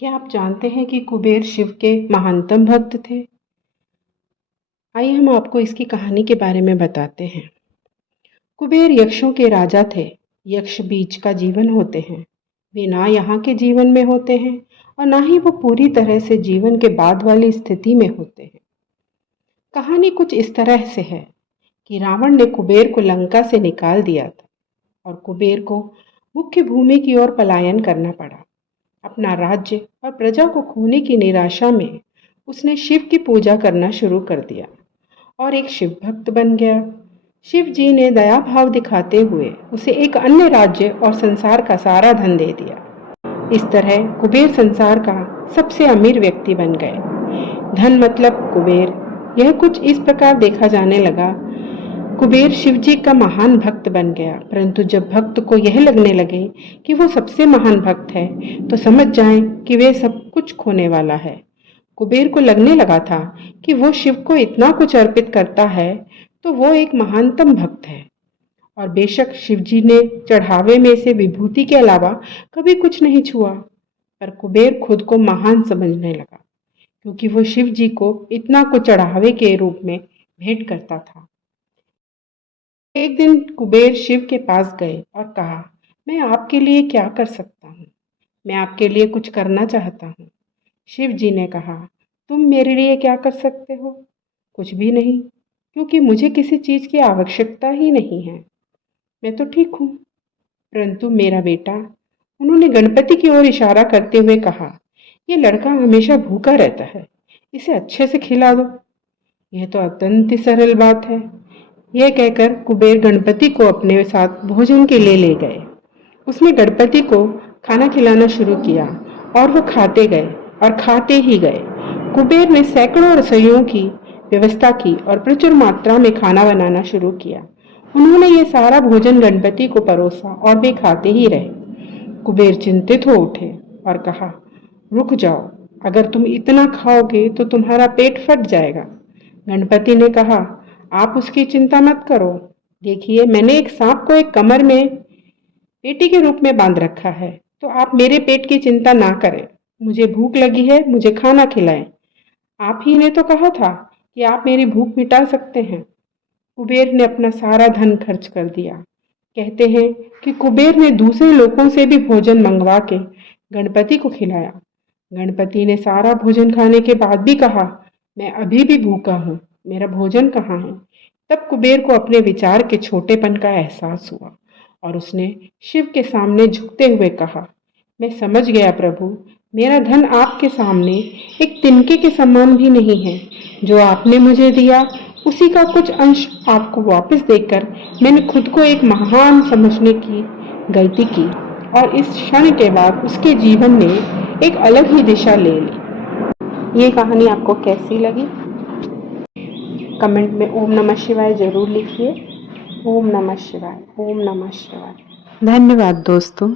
क्या आप जानते हैं कि कुबेर शिव के महानतम भक्त थे? आइए हम आपको इसकी कहानी के बारे में बताते हैं। कुबेर यक्षों के राजा थे। यक्ष बीच का जीवन होते हैं। वे ना यहाँ के जीवन में होते हैं और ना ही वो पूरी तरह से जीवन के बाद वाली स्थिति में होते हैं। कहानी कुछ इस तरह से है कि रावण ने कुबेर को लंका से निकाल दिया था और कुबेर को मुख्य भूमि की ओर पलायन करना पड़ा। अपना राज्य और प्रजा को खोने की निराशा में उसने शिव की पूजा करना शुरू कर दिया और एक शिव भक्त बन गया। शिव जी ने दया भाव दिखाते हुए उसे एक अन्य राज्य और संसार का सारा धन दे दिया। इस तरह कुबेर संसार का सबसे अमीर व्यक्ति बन गए। धन मतलब कुबेर। यह कुछ इस प्रकार देखा जाने लगा। कुबेर शिवजी का महान भक्त बन गया, परंतु जब भक्त को यह लगने लगे कि वो सबसे महान भक्त है तो समझ जाएं कि वे सब कुछ खोने वाला है। कुबेर को लगने लगा था कि वो शिव को इतना कुछ अर्पित करता है तो वो एक महानतम भक्त है और बेशक शिवजी ने चढ़ावे में से विभूति के अलावा कभी कुछ नहीं छुआ। पर कुबेर खुद को महान समझने लगा क्योंकि वो शिव जी को इतना कुछ चढ़ावे के रूप में भेंट करता था। एक दिन कुबेर शिव के पास गए और कहा, मैं आपके लिए क्या कर सकता हूँ? मैं आपके लिए कुछ करना चाहता हूँ। शिव जी ने कहा, तुम मेरे लिए क्या कर सकते हो? कुछ भी नहीं, क्योंकि मुझे किसी चीज़ की आवश्यकता ही नहीं है। मैं तो ठीक हूँ। परंतु मेरा बेटा, उन्होंने गणपति की ओर इशारा करते हुए कहा, ये लड़का हमेशा भूखा रहता है, इसे अच्छे से खिला दो। यह तो अत्यंत ही सरल बात है। यह कहकर कुबेर गणपति को अपने साथ भोजन के लिए ले गए। उसने गणपति को खाना खिलाना शुरू किया और वो खाते गए और खाते ही गए। कुबेर ने सैकड़ों रसोइयों की व्यवस्था की और प्रचुर मात्रा में खाना बनाना शुरू किया। उन्होंने ये सारा भोजन गणपति को परोसा और वे खाते ही रहे। कुबेर चिंतित हो उठे और कहा, रुक जाओ, अगर तुम इतना खाओगे तो तुम्हारा पेट फट जाएगा। गणपति ने कहा, आप उसकी चिंता मत करो। देखिए, मैंने एक सांप को एक कमर में पेटी के रूप में बांध रखा है, तो आप मेरे पेट की चिंता ना करें। मुझे भूख लगी है, मुझे खाना खिलाएं। आप ही ने तो कहा था कि आप मेरी भूख मिटा सकते हैं। कुबेर ने अपना सारा धन खर्च कर दिया। कहते हैं कि कुबेर ने दूसरे लोगों से भी भोजन मंगवा के गणपति को खिलाया। गणपति ने सारा भोजन खाने के बाद भी कहा, मैं अभी भी भूखा हूँ, मेरा भोजन कहाँ है? तब कुबेर को अपने विचार के छोटेपन का एहसास हुआ और उसने शिव के सामने झुकते हुए कहा, मैं समझ गया प्रभु, मेरा धन आपके सामने एक तिनके के समान भी नहीं है। जो आपने मुझे दिया उसी का कुछ अंश आपको वापस देकर मैंने खुद को एक महान समझने की गलती की और इस क्षण के बाद उसके जीवन ने एक अलग ही दिशा ले ली। ये कहानी आपको कैसी लगी? कमेंट में ओम नमः शिवाय जरूर लिखिए। ओम नमः शिवाय, ओम नमः शिवाय। धन्यवाद दोस्तों।